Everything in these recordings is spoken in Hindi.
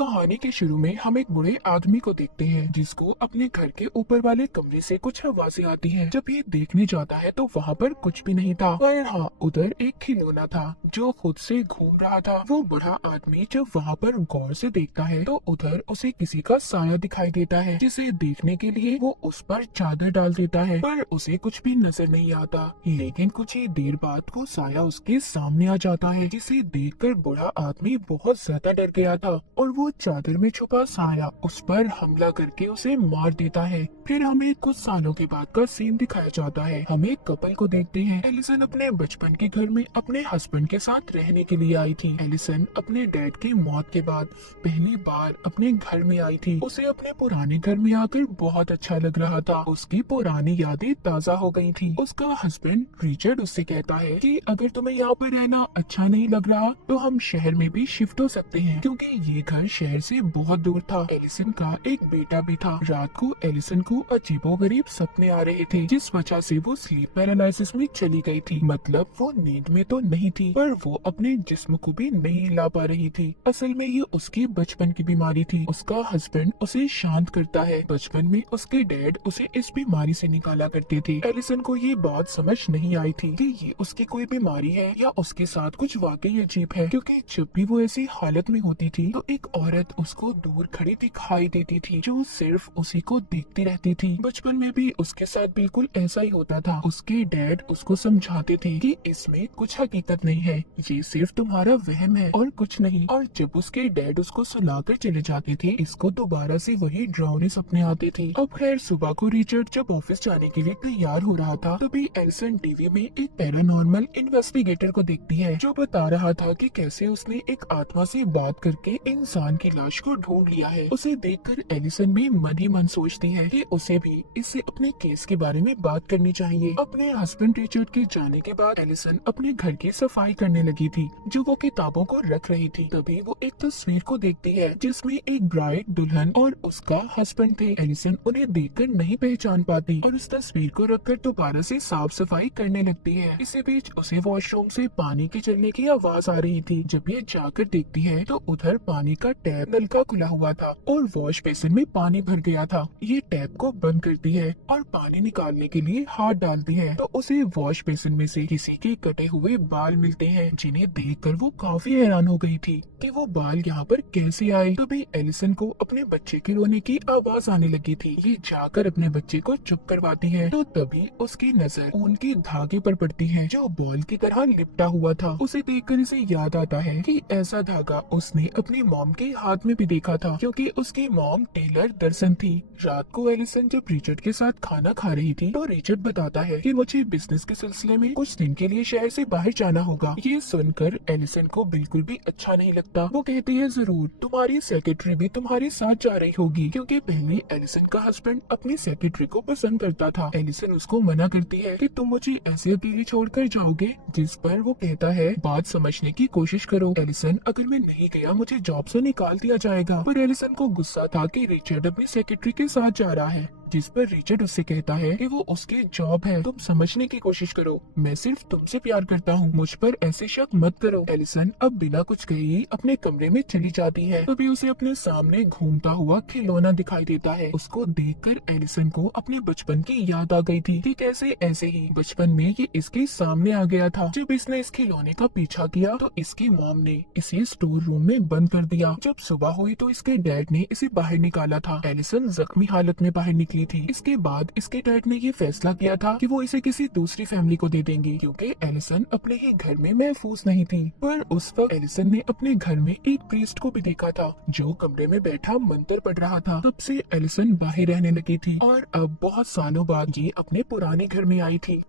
कहानी के शुरू में हम एक बूढ़े आदमी को देखते हैं जिसको अपने घर के ऊपर वाले कमरे से कुछ आवाजें आती हैं। जब ये देखने जाता है तो वहाँ पर कुछ भी नहीं था, पर हाँ उधर एक खिलौना था जो खुद से घूम रहा था। वो बूढ़ा आदमी जब वहाँ पर गौर से देखता है तो उधर उसे किसी का साया दिखाई देता है, जिसे देखने के लिए वो उस पर चादर डाल देता है, पर उसे कुछ भी नजर नहीं आता। लेकिन कुछ ही देर बाद वो साया उसके सामने आ जाता है, जिसे देखकर बूढ़ा आदमी बहुत ज्यादा डर गया था और वो चादर में छुपा साया उस पर हमला करके उसे मार देता है। फिर हमें कुछ सालों के बाद का सीन दिखाया जाता है। हम एक कपल को देखते हैं। एलिसन अपने बचपन के घर में अपने हस्बैंड के साथ रहने के लिए आई थी। एलिसन अपने डैड की मौत के बाद पहली बार अपने घर में आई थी। उसे अपने पुराने घर में आकर बहुत अच्छा लग रहा था। उसकी पुरानी यादें ताज़ा हो गई थी। उसका हस्बैंड रिचर्ड उससे कहता है कि अगर तुम्हें यहाँ पर रहना अच्छा नहीं लग रहा तो हम शहर में भी शिफ्ट हो सकते हैं, क्योंकि ये घर शहर से बहुत दूर था। एलिसन का एक बेटा भी था। रात को एलिसन को अजीबोगरीब सपने आ रहे थे, जिस वजह से वो स्लीप पैरालिसिस में चली गई थी। मतलब वो नींद में तो नहीं थी, पर वो अपने जिस्म को भी नहीं हिला पा रही थी। असल में ये उसकी बचपन की बीमारी थी। उसका हस्बैंड उसे शांत करता है। बचपन में उसके डैड उसे इस बीमारी से निकाला करते थे। एलिसन को ये बात समझ नहीं आई थी कि ये उसकी कोई बीमारी है या उसके साथ कुछ वाकई अजीब है, क्योंकि जब भी वो ऐसी हालत में होती थी तो एक औरत उसको दूर खड़ी दिखाई देती थी जो सिर्फ उसी को देखती रहती थी। बचपन में भी उसके साथ बिल्कुल ऐसा ही होता था। उसके डैड उसको समझाते थे कि इसमें कुछ हकीकत नहीं है, ये सिर्फ तुम्हारा वहम है और कुछ नहीं। और जब उसके डैड उसको सुलाकर चले जाते थे, इसको दोबारा से वही डरावने सपने आते थे। अब खैर सुबह को रिचर्ड जब ऑफिस जाने के लिए तैयार हो रहा था, तभी एलिसन टीवी में एक पैरानॉर्मल इन्वेस्टिगेटर को देखती है जो बता रहा था कि कैसे उसने एक आत्मा से बात करके इंसान की लाश को ढूंढ लिया है। उसे देखकर एलिसन भी मन ही मन सोचती है कि उसे भी इससे अपने केस के बारे में बात करनी चाहिए। अपने हस्बैंड रिचर्ड के जाने के बाद एलिसन अपने घर की सफाई करने लगी थी, जो वो किताबों को रख रही थी। तभी वो एक तस्वीर को देखती है जिसमें एक ब्राइड, दुल्हन और उसका हस्बैंड थे। एलिसन उन्हें देखकर नहीं पहचान पाती और उस तस्वीर को रखकर दोबारा से साफ सफाई करने लगती है। इसी बीच उसे वॉशरूम से पानी के चलने की आवाज आ रही थी। जब ये जाकर देखती है तो उधर पानी का टैप नलका खुला हुआ था और वॉश बेसिन में पानी भर गया था। ये टैप को बंद करती है और पानी निकालने के लिए हाथ डालती है तो उसे वॉश बेसिन में से किसी के कटे हुए बाल मिलते हैं, जिन्हें देखकर वो काफी हैरान हो गई थी कि वो बाल यहाँ पर कैसे आए। तभी एलिसन को अपने बच्चे के रोने की आवाज आने लगी थी। ये जाकर अपने बच्चे को चुप करवाती है तो तभी उसकी नजर ऊन के धागे पर पड़ती है जो बॉल की तरह लिपटा हुआ था। उसे देखकर इसे याद आता है कि ऐसा धागा उसने अपनी मॉम के हाथ में भी देखा था, क्योंकि उसकी मॉम टेलर दर्शन थी। रात को एलिसन जब रिचर्ड के साथ खाना खा रही थी तो रिचर्ड बताता है कि मुझे बिजनेस के सिलसिले में कुछ दिन के लिए शहर से बाहर जाना होगा। ये सुनकर एलिसन को बिल्कुल भी अच्छा नहीं लगता। वो कहती है जरूर, तुम्हारी सेक्रेटरी भी तुम्हारे साथ जा रही होगी, क्योंकि पहले एलिसन का हस्बैंड अपनी सेक्रेटरी को पसंद करता था। एलिसन उसको मना करती है कि तुम मुझे ऐसे अकेले छोड़कर जाओगे, जिस पर वो कहता है बात समझने की कोशिश करो एलिसन, अगर मैं नहीं गया मुझे जॉब से निकाल दिया जाएगा। पर एलिसन को गुस्सा था कि रिचर्ड अपनी सेक्रेटरी के साथ जा रहा है, जिस पर रिचर्ड उससे कहता है कि वो उसकी जॉब है, तुम समझने की कोशिश करो, मैं सिर्फ तुमसे प्यार करता हूँ, मुझ पर ऐसे शक मत करो। एलिसन अब बिना कुछ कहे ही अपने कमरे में चली जाती है। तभी उसे अपने सामने घूमता हुआ खिलौना दिखाई देता है। उसको देखकर एलिसन को अपने बचपन की याद आ गई थी कि कैसे ऐसे ही बचपन में ये इसके सामने आ गया था। जब इसने इस खिलौने का पीछा किया तो इसकी मॉम ने इसे स्टोर रूम में बंद कर दिया। जब सुबह हुई तो इसके डैड ने इसे बाहर निकाला था। एलिसन जख्मी हालत में बाहर निकली थी। इसके बाद इसके डैड ने ये फैसला किया था कि वो इसे किसी दूसरी फैमिली को दे देंगे, क्योंकि एलिसन अपने ही घर में महफूज नहीं थी। पर उस वक्त एलिसन ने अपने घर में एक प्रीस्ट को भी देखा था जो कमरे में बैठा मंत्र पढ़ रहा था। तब से एलिसन बाहर रहने लगी थी और अब बहुत सालों बाद ये अपने पुराने घर में आई थी।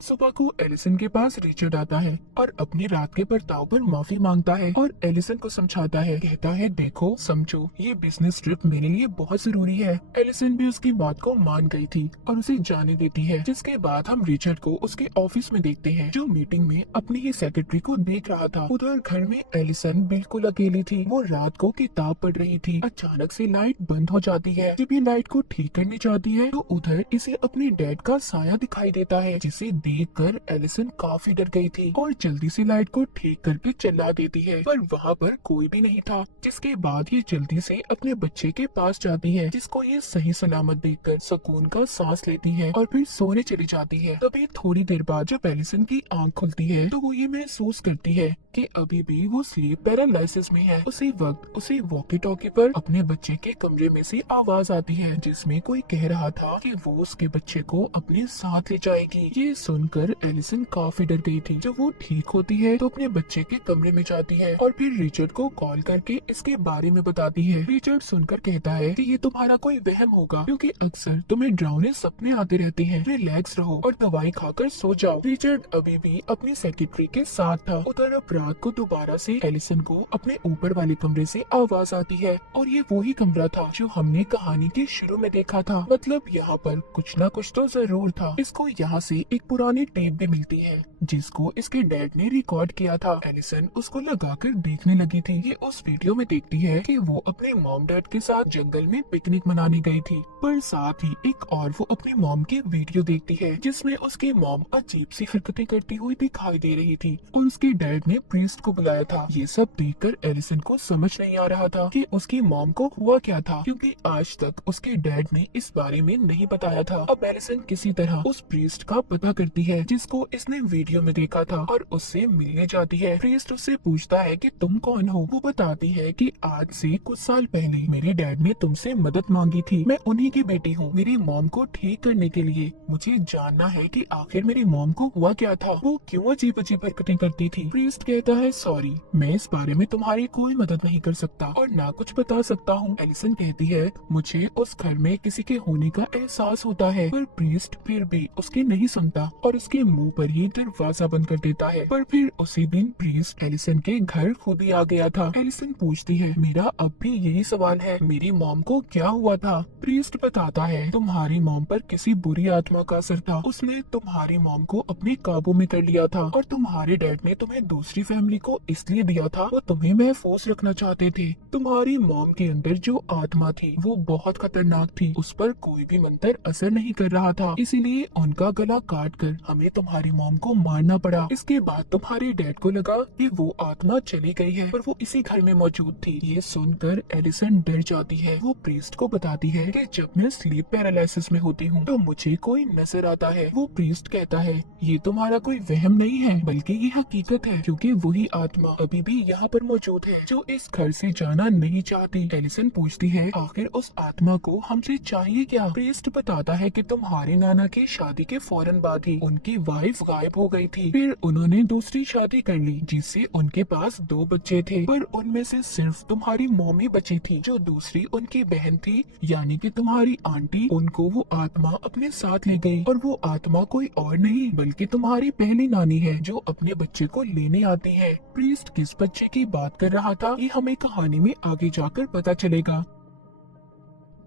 सुबह को एलिसन के पास रिचर्ड आता है और अपनी रात के बर्ताव पर माफी मांगता है और एलिसन को समझाता है। कहता है देखो समझो, ये बिजनेस ट्रिप मेरे लिए बहुत जरूरी है। एलिसन भी उसकी बात को मान गई थी और उसे जाने देती है। जिसके बाद हम रिचर्ड को उसके ऑफिस में देखते हैं, जो मीटिंग में अपनी ही सेक्रेटरी को देख रहा था। उधर घर में एलिसन बिल्कुल अकेली थी। वो रात को किताब पढ़ रही थी। अचानक से लाइट बंद हो जाती है। जब ये लाइट को ठीक करने जाती है तो उधर इसे अपने डैड का साया दिखाई देता है, जिसे देखकर एलिसन काफी डर गई थी और जल्दी से लाइट को ठीक करके चला देती है, पर वहाँ पर कोई भी नहीं था। जिसके बाद ये जल्दी से अपने बच्चे के पास जाती है, जिसको ये सही सलामत देखकर सुकून का सांस लेती है और फिर सोने चली जाती है। तभी थोड़ी देर बाद जब एलिसन की आंख खुलती है तो वो ये महसूस करती है कि अभी भी वो स्लीप पैरालिसिस में है। उसी वक्त उसे वॉकी टॉकी पर अपने बच्चे के कमरे में से आवाज आती है, जिसमें कोई कह रहा था कि वो उसके बच्चे को अपने साथ ले जाएगी। ये सुनकर एलिसन काफी डर गई थी। जब वो ठीक होती है तो अपने बच्चे के कमरे में जाती है और फिर रिचर्ड को कॉल करके इसके बारे में बताती है। रिचर्ड सुनकर कहता है कि ये तुम्हारा कोई वहम होगा, क्योंकि अक्सर तुम्हें डरावने सपने आते रहते हैं। रिलैक्स रहो और दवाई खाकर सो जाओ। रिचर्ड अभी भी अपनी सेक्रेटरी के साथ था। उधर अब रात को दोबारा से एलिसन को अपने ऊपर वाले कमरे से आवाज आती है और ये वही कमरा था जो हमने कहानी के शुरू में देखा था। मतलब यहाँ पर कुछ न कुछ तो जरूर था। इसको यहाँ से एक पुरानी टेप भी मिलती है जिसको इसके डैड ने रिकॉर्ड किया था। एलिसन उसको लगाकर देखने लगी थी। ये उस वीडियो में देखती है कि वो अपने मॉम डैड के साथ जंगल में पिकनिक मनाने गई थी, पर साथ ही एक और वो अपनी मॉम की वीडियो देखती है जिसमें उसकी मॉम अजीब सी हरकतें करती हुई दिखाई दे रही थी और उसके डैड ने प्रीस्ट को बुलाया था। ये सब देखकर एलिसन को समझ नहीं आ रहा था कि उसकी मॉम को हुआ क्या था, क्योंकि आज तक उसके डैड ने इस बारे में नहीं बताया था। अब एलिसन किसी तरह उस प्रीस्ट का पता करती है जिसको इसने वीडियो में देखा था और उससे मिलने जाती है। प्रीस्ट उससे पूछता है कि तुम कौन हो। वो बताती है कि आज से कुछ साल पहले मेरे डैड ने तुमसे मदद मांगी थी। मैं उन्हीं की बेटी हूँ। मेरी मॉम को ठीक करने के लिए मुझे जानना है कि आखिर मेरी मॉम को हुआ क्या था, वो क्यों अजीब अजीब हरकतें करती थी। प्रीस्ट कहता है सॉरी, मैं इस बारे में तुम्हारी कोई मदद नहीं कर सकता और ना कुछ बता सकता हूँ। एलिसन कहती है मुझे उस घर में किसी के होने का एहसास होता है, पर प्रीस्ट फिर भी उसकी नहीं सुनता और उसके मुंह पर ही दरवाजा बंद कर देता है। पर फिर उसी दिन प्रीस्ट एलिसन के घर खुद ही आ गया था। एलिसन पूछती है मेरा अब भी यही सवाल है, मेरी मॉम को क्या हुआ था। प्रीस्ट बताता है तुम्हारी मॉम पर किसी बुरी आत्मा का असर था। उसने तुम्हारी मॉम को अपने काबू में कर लिया था और तुम्हारे डैड ने तुम्हें दूसरी फैमिली को इसलिए दिया था, वो तुम्हें महफूज रखना चाहते थे। तुम्हारी मॉम के अंदर जो आत्मा थी वो बहुत खतरनाक थी। उस पर कोई भी मंत्र असर नहीं कर रहा था, इसीलिए उनका गला काट कर हमें तुम्हारी मॉम को मारना पड़ा। इसके बाद तुम्हारे डैड को लगा कि वो आत्मा चली गई है, पर वो इसी घर में मौजूद थी। ये सुनकर एलिसन डर जाती है। वो प्रीस्ट को बताती है कि जब मैं स्लीप पैरालिसिस में होती हूँ तो मुझे कोई नजर आता है। वो प्रीस्ट कहता है ये तुम्हारा कोई वहम नहीं है बल्कि ये हकीकत है, क्योंकि वही आत्मा अभी भी यहाँ पर मौजूद है जो इस घर से जाना नहीं चाहती। एलिसन पूछती है आखिर उस आत्मा को हमसे चाहिए क्या। प्रीस्ट बताता है कि तुम्हारे नाना की शादी के फौरन बाद ही उनकी वाइफ गायब हो गई थी। फिर उन्होंने दूसरी शादी कर ली जिससे उनके पास 2 बच्चे थे, पर उनमें से सिर्फ तुम्हारी मॉम ही बची थी। जो दूसरी उनकी बहन थी यानी कि तुम्हारी आंटी, उनको वो आत्मा अपने साथ ले गई और वो आत्मा कोई और नहीं बल्कि तुम्हारी पहली नानी है जो अपने बच्चे को लेने आती है। प्रीस्ट किस बच्चे की बात कर रहा था ये हमें कहानी में आगे जाकर पता चलेगा।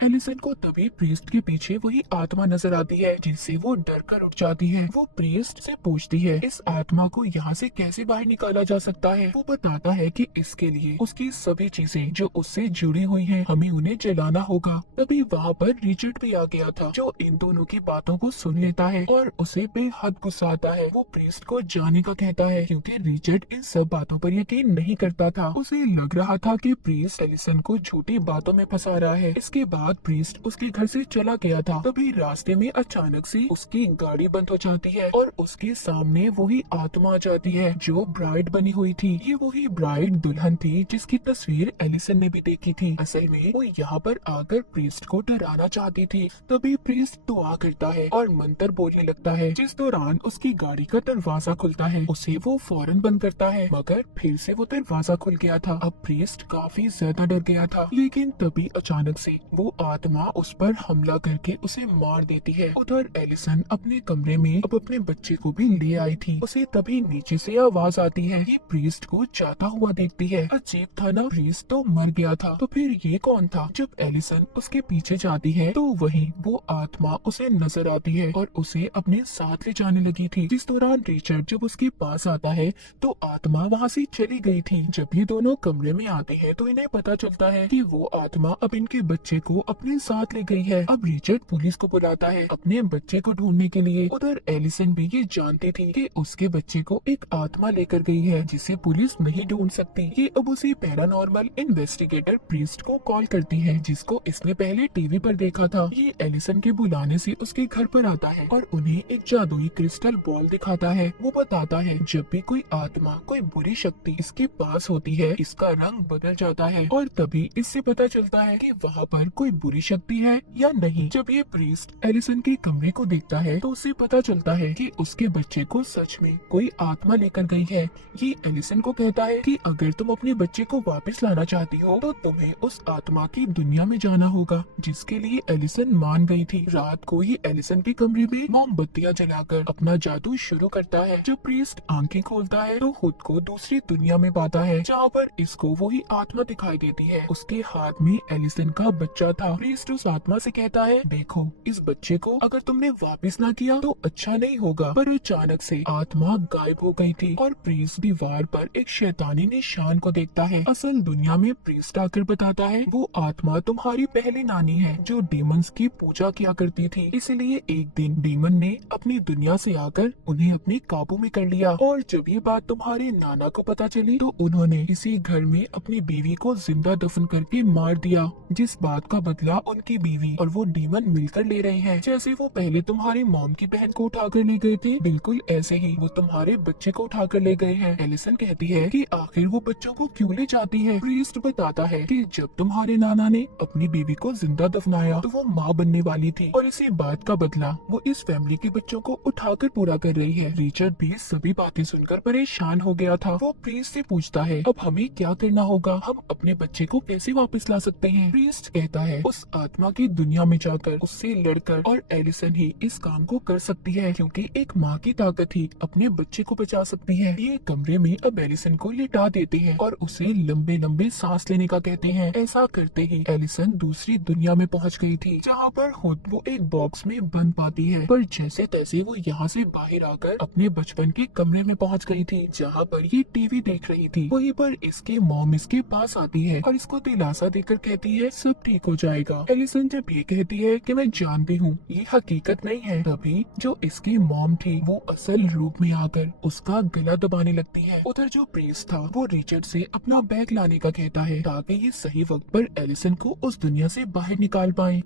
एलिसन को तभी प्रीस्ट के पीछे वही आत्मा नजर आती है जिससे वो डर कर उठ जाती है। वो प्रीस्ट से पूछती है इस आत्मा को यहाँ से कैसे बाहर निकाला जा सकता है। वो बताता है कि इसके लिए उसकी सभी चीजें जो उससे जुड़ी हुई हैं हमें उन्हें जलाना होगा। तभी वहाँ पर रिचर्ड भी आ गया था जो इन दोनों की बातों को सुन लेता है और उसे बेहद गुस्सा आता है। वो प्रीस्ट को जाने का कहता है क्योंकि रिचर्ड इन सब बातों पर यकीन नहीं करता था। उसे लग रहा था कि प्रीस्ट एलिसन को झूठी बातों में फंसा रहा है। इसके बाद प्रीस्ट उसके घर से चला गया था। तभी रास्ते में अचानक से उसकी गाड़ी बंद हो जाती है और उसके सामने वही आत्मा आ जाती है जो ब्राइड बनी हुई थी। ये वही ब्राइड दुल्हन थी जिसकी तस्वीर एलिसन ने भी देखी थी। असल में वो यहाँ पर आकर प्रीस्ट को डराना चाहती थी। तभी प्रीस्ट दुआ करता है और मंत्र बोलने लगता है, जिस दौरान उसकी गाड़ी का दरवाजा खुलता है। उसे वो फौरन बंद करता है मगर फिर से वो दरवाजा खुल गया था। अब प्रीस्ट काफी ज्यादा डर गया था, लेकिन तभी अचानक से वो आत्मा उस पर हमला करके उसे मार देती है। उधर एलिसन अपने कमरे में अब अपने बच्चे को भी ले आई थी। उसे तभी नीचे से आवाज आती है। ये प्रीस्ट को जाता हुआ देखती है। अजीब था ना, प्रीस्ट तो मर गया था, तो फिर ये कौन था। जब एलिसन उसके पीछे जाती है तो वहीं वो आत्मा उसे नजर आती है और उसे अपने साथ ले जाने लगी थी। जिस दौरान रिचर्ड जब उसके पास आता है तो आत्मा वहाँ से चली गई थी। जब ये दोनों कमरे में आते हैं तो इन्हें पता चलता है कि वो आत्मा अब इनके बच्चे को अपने साथ ले गई है। अब रिचर्ड पुलिस को बुलाता है अपने बच्चे को ढूंढने के लिए। उधर एलिसन भी ये जानती थी कि उसके बच्चे को एक आत्मा लेकर गई है जिसे पुलिस नहीं ढूंढ सकती। ये अब उसी पैरानॉर्मल इन्वेस्टिगेटर प्रीस्ट को कॉल करती है जिसको इसने पहले टीवी पर देखा था। ये एलिसन के बुलाने से उसके घर पर आता है और उन्हें एक जादुई क्रिस्टल बॉल दिखाता है। वो बताता है जब भी कोई आत्मा, कोई बुरी शक्ति इसके पास होती है, इसका रंग बदल जाता है और तभी इससे पता चलता है कि वहाँ पर कोई बुरी शक्ति है या नहीं। जब ये प्रीस्ट एलिसन के कमरे को देखता है तो उसे पता चलता है कि उसके बच्चे को सच में कोई आत्मा लेकर गई है। ये एलिसन को कहता है कि अगर तुम अपने बच्चे को वापस लाना चाहती हो तो तुम्हें उस आत्मा की दुनिया में जाना होगा, जिसके लिए एलिसन मान गई थी। रात को ही एलिसन के कमरे में मोमबत्तियां जलाकर अपना जादू शुरू करता है। जब प्रीस्ट आंखें खोलता है तो खुद को दूसरी दुनिया में पाता है जहाँ पर इसको वही आत्मा दिखाई देती है। उसके हाथ में एलिसन का बच्चा था। प्रीस्ट उस आत्मा से कहता है, देखो इस बच्चे को अगर तुमने वापस ना किया तो अच्छा नहीं होगा। पर अचानक से आत्मा गायब हो गई थी और प्रीस्ट दीवार पर एक शैतानी निशान को देखता है। असल दुनिया में प्रीस्ट आकर बताता है वो आत्मा तुम्हारी पहली नानी है जो डीमंस की पूजा किया करती थी। इसलिए एक दिन डीमन ने अपनी दुनिया से आकर उन्हें अपने काबू में कर लिया और जब ये बात तुम्हारे नाना को पता चली तो उन्होंने इसी घर में अपनी बीवी को जिंदा दफन करके मार दिया, जिस बात का बदला उनकी बीवी और वो डीमन मिलकर ले रहे हैं। जैसे वो पहले तुम्हारी मॉम की बहन को उठाकर ले गए थे, बिल्कुल ऐसे ही वो तुम्हारे बच्चे को उठाकर ले गए हैं। एलिसन कहती है कि आखिर वो बच्चों को क्यों ले जाती है। प्रीस्ट बताता है कि जब तुम्हारे नाना ने अपनी बीवी को जिंदा दफनाया तो वो माँ बनने वाली थी और इसी बात का बदला वो इस फैमिली के बच्चों को उठाकर पूरा कर रही है। रिचर्ड भी सभी बातें सुनकर परेशान हो गया था। वो प्रीस्ट से पूछता है अब हमें क्या करना होगा, हम अपने बच्चे को कैसे वापस ला सकते हैं। प्रीस्ट कहता है उस आत्मा की दुनिया में जाकर उससे लड़कर, और एलिसन ही इस काम को कर सकती है क्योंकि एक माँ की ताकत ही अपने बच्चे को बचा सकती है। ये कमरे में अब एलिसन को लिटा देते हैं और उसे लंबे लंबे सांस लेने का कहते हैं। ऐसा करते ही एलिसन दूसरी दुनिया में पहुंच गई थी जहाँ पर खुद वो एक बॉक्स में बंद पाती है। पर जैसे तैसे वो यहाँ से बाहर आकर अपने बचपन के कमरे में पहुंच गई थी जहाँ पर ये टीवी देख रही थी। वहीं पर इसके मॉम इसके पास आती है और इसको दिलासा देकर कहती है सब ठीक हो जाएगा। एलिसन जब ये कहती है कि मैं जानती हूँ ये हकीकत नहीं है, तभी जो इसकी मॉम थी वो असल रूप में आकर उसका गला दबाने लगती है। उधर जो प्रीस्ट था वो रिचर्ड से अपना बैग लाने का कहता है ताकि ये सही वक्त पर एलिसन को उस दुनिया से बाहर निकाल पाए।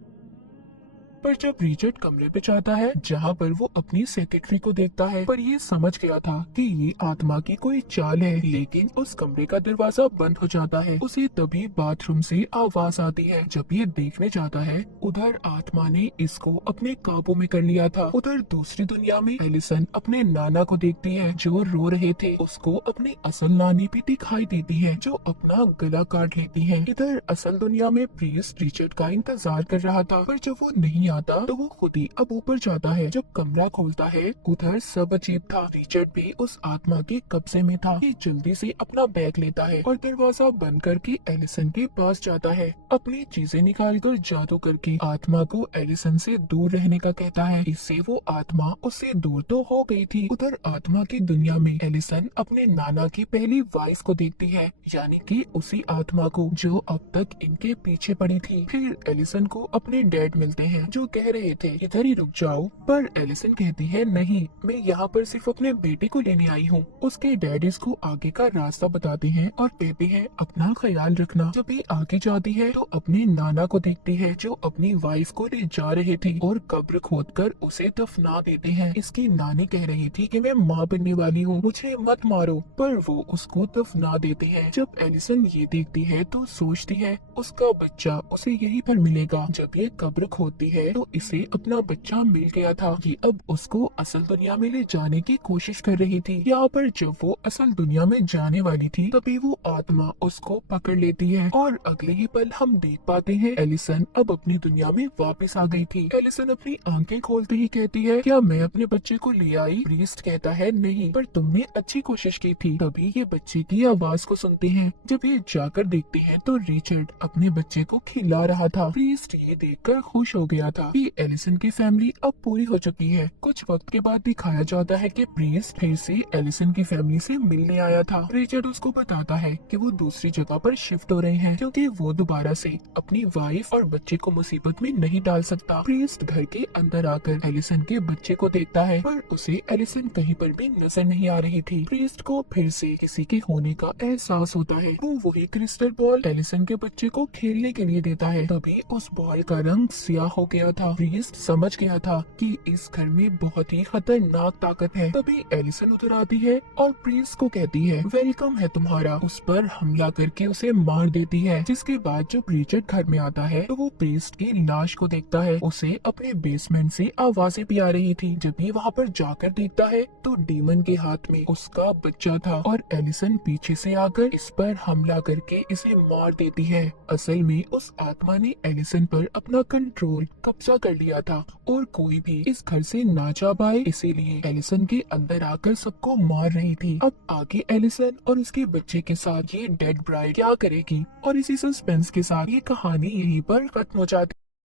पर जब रिचर्ड कमरे पे जाता है जहाँ पर वो अपनी सेक्रेटरी को देखता है, पर ये समझ गया था कि ये आत्मा की कोई चाल है, लेकिन उस कमरे का दरवाजा बंद हो जाता है। उसे तभी बाथरूम से आवाज आती है। जब ये देखने जाता है उधर आत्मा ने इसको अपने काबू में कर लिया था। उधर दूसरी दुनिया में एलिसन अपने नाना को देखती है जो रो रहे थे। उसको अपनी असल नानी भी दिखाई देती है जो अपना गला काट लेती है। इधर असल दुनिया में प्रीस्ट रिचर्ड का इंतजार कर रहा था, पर जब वो नहीं आता तो वो खुद ही अब ऊपर जाता है। जब कमरा खोलता है उधर सब अजीब था। रिचर्ड भी उस आत्मा के कब्जे में था। ये जल्दी से अपना बैग लेता है और दरवाजा बंद करके एलिसन के पास जाता है। अपनी चीजें निकालकर जादू करके आत्मा को एलिसन से दूर रहने का कहता है। इससे वो आत्मा उससे दूर तो हो गई थी। उधर आत्मा की दुनिया में एलिसन अपने नाना की पहली वाइस को देखती है, यानी कि उसी आत्मा को जो अब तक इनके पीछे पड़ी थी। फिर एलिसन को अपने डैड मिलते हैं जो कह रहे थे इधर ही रुक जाओ, पर एलिसन कहती है नहीं, मैं यहाँ पर सिर्फ अपने बेटे को लेने आई हूँ। उसके डैड इसको आगे का रास्ता बताते हैं और कहते हैं अपना ख्याल रखना। जब ये आगे जाती है तो अपने नाना को देखती है जो अपनी वाइफ को ले जा रहे थे और कब्र खोदकर उसे दफना देते हैं। इसकी नानी कह रही थी कि मैं माँ बनने वाली हूँ, मुझे मत मारो, पर वो उसको दफना देते हैं। जब एलिसन ये देखती है तो सोचती है उसका बच्चा उसे यहीं पर मिलेगा। जब ये कब्र खोदती है तो इसे अपना बच्चा मिल गया था। ये अब उसको असल दुनिया में ले जाने की कोशिश कर रही थी। यहाँ पर जब वो असल दुनिया में जाने वाली थी तभी वो आत्मा उसको पकड़ लेती है और अगले ही पल हम देख पाते हैं एलिसन अब अपनी दुनिया में वापस आ गई थी। एलिसन अपनी आंखें खोलते ही कहती है क्या मैं अपने बच्चे को ले आई? प्रीस्ट कहता है नहीं, पर तुमने अच्छी कोशिश की थी। तभी ये बच्चे की आवाज को सुनते हैं। जब ये जाकर देखते हैं तो रिचर्ड अपने बच्चे को खिला रहा था। प्रीस्ट ये देखकर खुश हो गया था। था कि एलिसन की फैमिली अब पूरी हो चुकी है। कुछ वक्त के बाद दिखाया जाता है कि प्रिंस फिर से एलिसन की फैमिली से मिलने आया था। रिचर्ड उसको बताता है कि वो दूसरी जगह पर शिफ्ट हो रहे हैं क्योंकि वो दोबारा से अपनी वाइफ और बच्चे को मुसीबत में नहीं डाल सकता। प्रिंस घर के अंदर आकर एलिसन के बच्चे को देखता है पर उसे एलिसन कहीं पर भी नजर नहीं आ रही थी। प्रिंस को फिर से किसी के होने का एहसास होता है। वो वही क्रिस्टल बॉल एलिसन के बच्चे को खेलने के लिए देता है। तभी उस बॉल का रंग स्याह हो गया था। प्रिंस समझ गया था कि इस घर में बहुत ही खतरनाक ताकत है। तभी एलिसन उतर आती है और प्रिंस को कहती है वेलकम है तुम्हारा। उस पर हमला करके उसे मार देती है। जिसके बाद जब रिचर्ड घर में आता है तो वो प्रिंस की लाश को देखता है। उसे अपने बेसमेंट से आवाजें भी आ रही थी। जब भी वहाँ पर जाकर देखता है तो डीमन के हाथ में उसका बच्चा था और एलिसन पीछे से आकर इस पर हमला करके इसे मार देती है। असल में उस आत्मा ने एलिसन पर अपना कंट्रोल कब्जा कर लिया था और कोई भी इस घर से ना जा पाए, इसीलिए एलिसन के अंदर आकर सबको मार रही थी। अब आगे एलिसन और उसके बच्चे के साथ ये डेड ब्राइड क्या करेगी और इसी सस्पेंस के साथ ये कहानी यहीं पर खत्म हो जाती